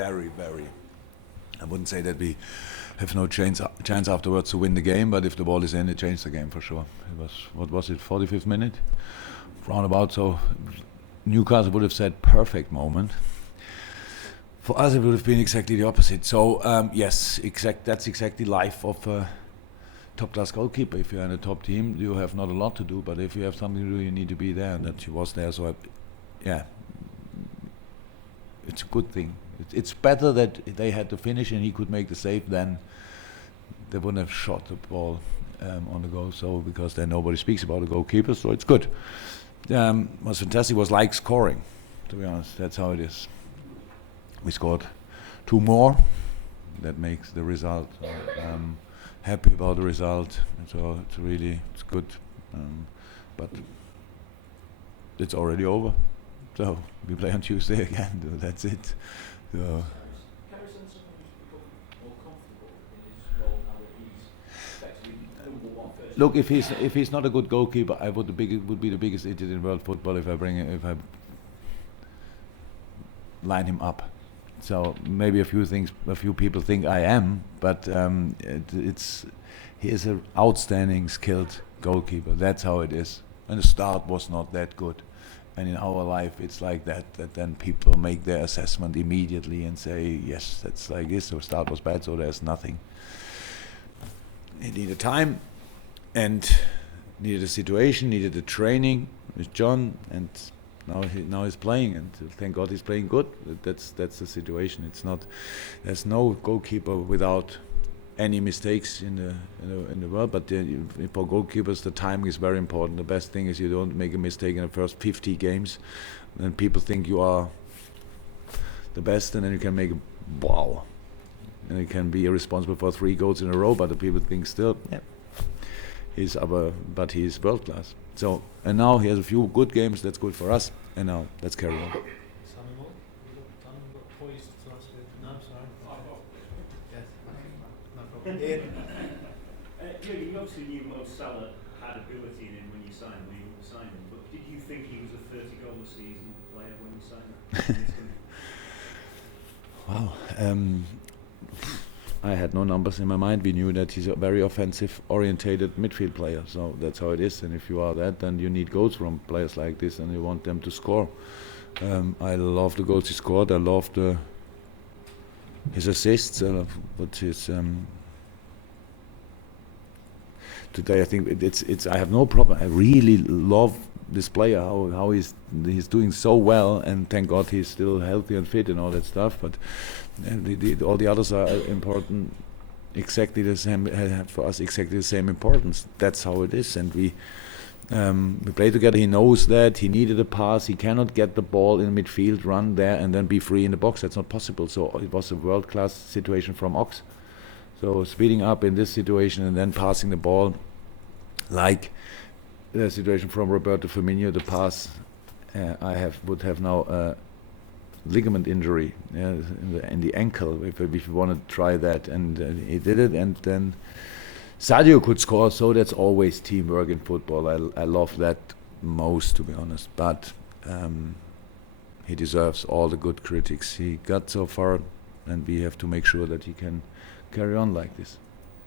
very, very. I wouldn't say that we have no chance afterwards to win the game, but if the ball is in, it changed the game for sure. It was, what was it, 45th minute? Roundabout, so Newcastle would have said perfect moment. For us, it would have been exactly the opposite. So yes, that's exactly life of a top-class goalkeeper. If you're in a top team, you have not a lot to do, but if you have something to do, you need to be there, and that he was there. So yeah, it's a good thing. It's better that they had to finish and he could make the save than they wouldn't have shot the ball on the goal. So because then nobody speaks about the goalkeeper, so it's good. Was fantastic. Was like scoring, to be honest. That's how it is. We scored 2 more. That makes the result. Happy about the result. So it's good. But it's already over. So we play on Tuesday again. So that's it. So. Look, if he's not a good goalkeeper, I would be the biggest idiot in world football if I line him up. So maybe a few people think I am, but he is an outstanding, skilled goalkeeper. That's how it is. And the start was not that good. And in our life, it's like that then people make their assessment immediately and say, yes, that's like this. The start was bad, so there's nothing. He needed time and needed a situation, needed a training with John, and now he's playing, and thank God he's playing good. That's the situation. It's not. There's no goalkeeper without any mistakes in the world. But for goalkeepers, the timing is very important. The best thing is you don't make a mistake in the first 50 games, then people think you are the best, and then you can make wow, and you can be responsible for 3 goals in a row. But the people think still, yeah, but he's world class. So, and now he has a few good games. That's good for us. And now let's carry on. You obviously knew Mo Salah had ability in him when you signed him, but did you think he was a 30-goal-a-season player when you signed him? Wow. I had no numbers in my mind. We knew that he's a very offensive-orientated midfield player, so that's how it is. And if you are that, then you need goals from players like this, and you want them to score. I love the goals he scored. I love his assists, but his. Today, I think it's. I have no problem. I really love this player. How he's doing so well, and thank God he's still healthy and fit and all that stuff. But all the others are important. Exactly the same for us. Exactly the same importance. That's how it is, and we play together. He knows that he needed a pass. He cannot get the ball in midfield, run there, and then be free in the box. That's not possible. So it was a world-class situation from Ox. So speeding up in this situation and then passing the ball, like the situation from Roberto Firmino, the pass would have now a ligament injury in the ankle if you want to try that, and he did it, and then Sadio could score. So that's always teamwork in football. I love that most, to be honest. But he deserves all the good critics he got so far, and we have to make sure that he can carry on like this.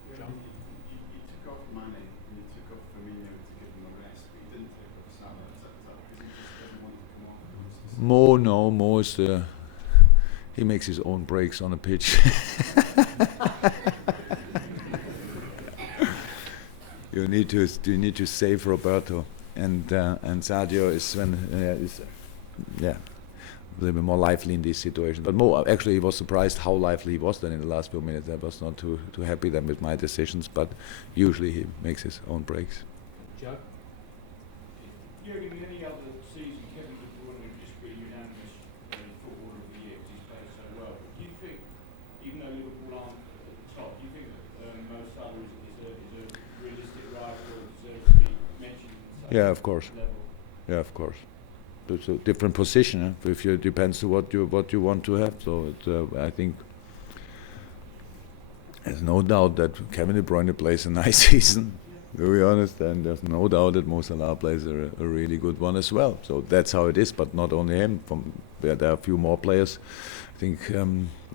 You took off Mane and you took off Firmino to give him a rest, but you didn't take off Salah. Is that because he just doesn't want to come off? Mo is he makes his own breaks on the pitch. You need to save Roberto, and Sadio is a little bit more lively in this situation. But Mo, actually, he was surprised how lively he was then in the last few minutes. I was not too happy then with my decisions, but usually he makes his own breaks. Joe? Jurgen, in any other season, Kevin De Bruyne would just be unanimous footballer of the year because he's played so well. But do you think, even though Liverpool aren't at the top, do you think that Mo Salah is a realistic rival or deserves to be mentioned at Yeah, of course. level? Yeah, of course. It's a different position. If you depends on what you want to have. So I think there's no doubt that Kevin De Bruyne plays a nice season, to be honest, and there's no doubt that Mo Salah plays a really good one as well. So that's how it is. But not only him. There are a few more players. I think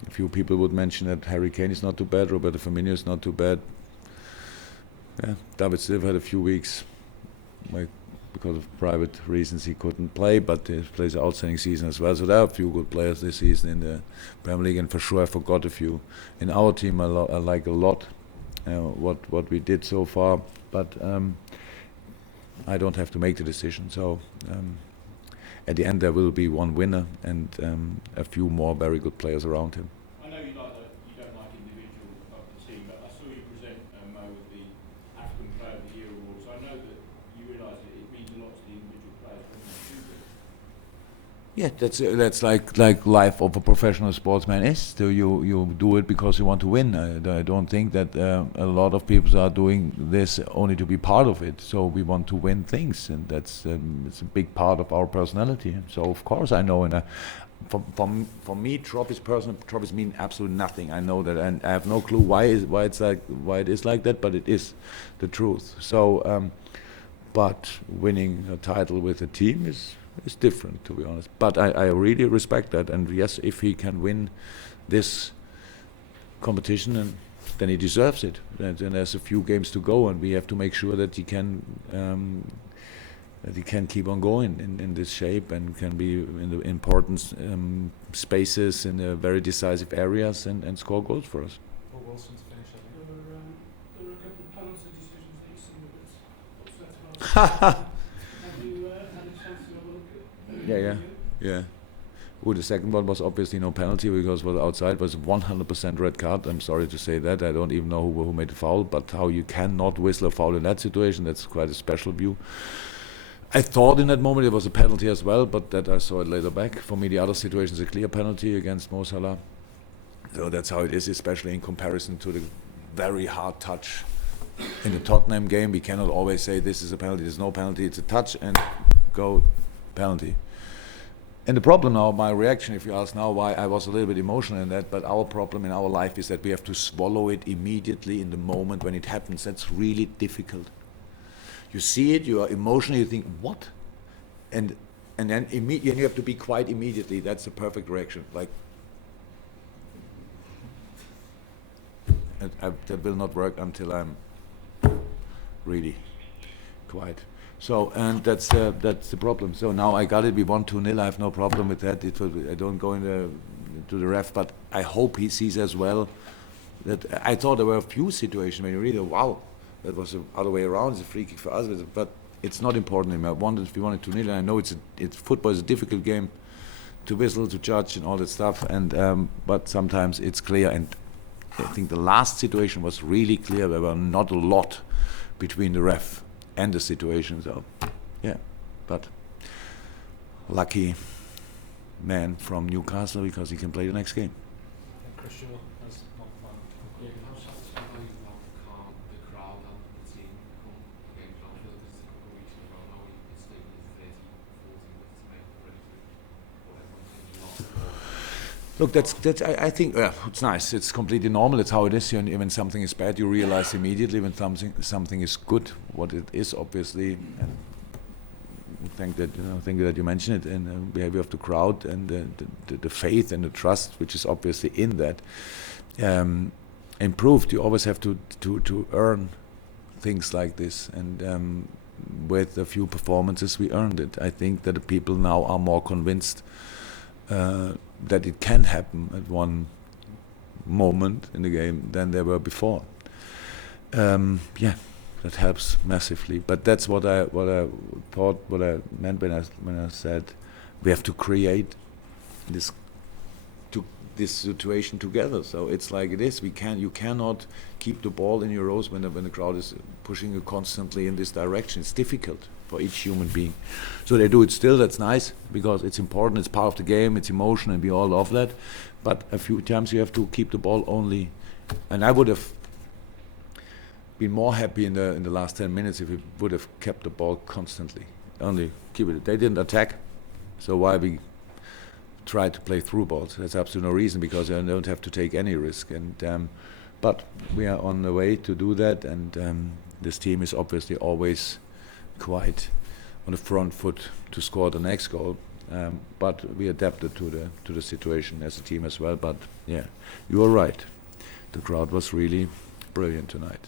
a few people would mention that Harry Kane is not too bad, Roberto Firmino is not too bad. Yeah, David Silva had a few weeks, like, because of private reasons he couldn't play, but he plays an outstanding season as well. So there are a few good players this season in the Premier League, and for sure I forgot a few. In our team, I like a lot what we did so far, but I don't have to make the decision. So at the end, there will be one winner and a few more very good players around him. I know you don't like individual of the team, but I saw you present Mo with the African Player of the Year award. So I know that you realise that it means a lot to the individual players when you do it. Yeah, that's like life of a professional sportsman is. So you do it because you want to win. I don't think that a lot of people are doing this only to be part of it. So we want to win things, and that's it's a big part of our personality. So of course I know, and for me, trophies mean absolutely nothing. I know that, and I have no clue why it is like that, but it is the truth. So, but winning a title with a team is different, to be honest. But I really respect that, and yes, if he can win this competition, and then he deserves it. And there's a few games to go, and we have to make sure that he can keep on going in this shape and can be in the important spaces in the very decisive areas and score goals for us. Paul Wilson to finish, I think. There were a couple of penalty decisions that you seemed a bit upset about. Have you had a chance to have a look at? Yeah. Well, the second one was obviously no penalty because it was outside. It was 100% red card. I'm sorry to say that. I don't even know who made the foul, but how you cannot whistle a foul in that situation, that's quite a special view. I thought in that moment it was a penalty as well, but that I saw it later back. For me, the other situation is a clear penalty against Mo Salah. So that's how it is, especially in comparison to the very hard touch in the Tottenham game. We cannot always say this is a penalty, there's no penalty, it's a touch and go penalty. And the problem now, my reaction, if you ask now why I was a little bit emotional in that, but our problem in our life is that we have to swallow it immediately in the moment when it happens. That's really difficult. You see it, you are emotional, you think, what? And then you have to be quiet immediately. That's the perfect reaction. Like, that will not work until I'm really quiet. So, and that's the problem. So now I got it. We won 2-0. I have no problem with that. I don't go to the ref, but I hope he sees as well that I thought there were a few situations when you read, wow, that was the other way around. It's a free kick for us, but it's not important anymore. We wanted 2-0, and I know football is a difficult game to whistle, to judge, and all that stuff. And but sometimes it's clear. And I think the last situation was really clear. There were not a lot between the ref and the situation. So, yeah, but lucky man from Newcastle because he can play the next game. I think Chris Shaw has not fun. How satisfied are you about the calm, the crowd and the team come against Anfield? Because a couple of weeks ago now it's taken 30, 40 minutes to make ready for whatever you lost. Look, I think it's nice. It's completely normal. It's how it is. When something is bad, you realize immediately. When something is good, what it is, obviously. And thank that you mentioned it. And behavior of the crowd and the faith and the trust, which is obviously in that, improved. You always have to earn things like this. And with a few performances, we earned it. I think that the people now are more convinced that it can happen at one moment in the game than they were before. Yeah, that helps massively. But that's what I thought, what I meant when I said we have to create this situation together. So it's like it is. You cannot keep the ball in your rows when the crowd is pushing you constantly in this direction. It's difficult for each human being. So they do it still. That's nice because it's important. It's part of the game. It's emotion, and we all love that. But a few times you have to keep the ball only. And I would have been more happy in the last 10 minutes if we would have kept the ball constantly. Only keep it. They didn't attack, so why we try to play through balls? There's absolutely no reason because I don't have to take any risk. And but we are on the way to do that. And this team is obviously always quite on the front foot to score the next goal. But we adapted to the situation as a team as well. But yeah, you are right. The crowd was really brilliant tonight.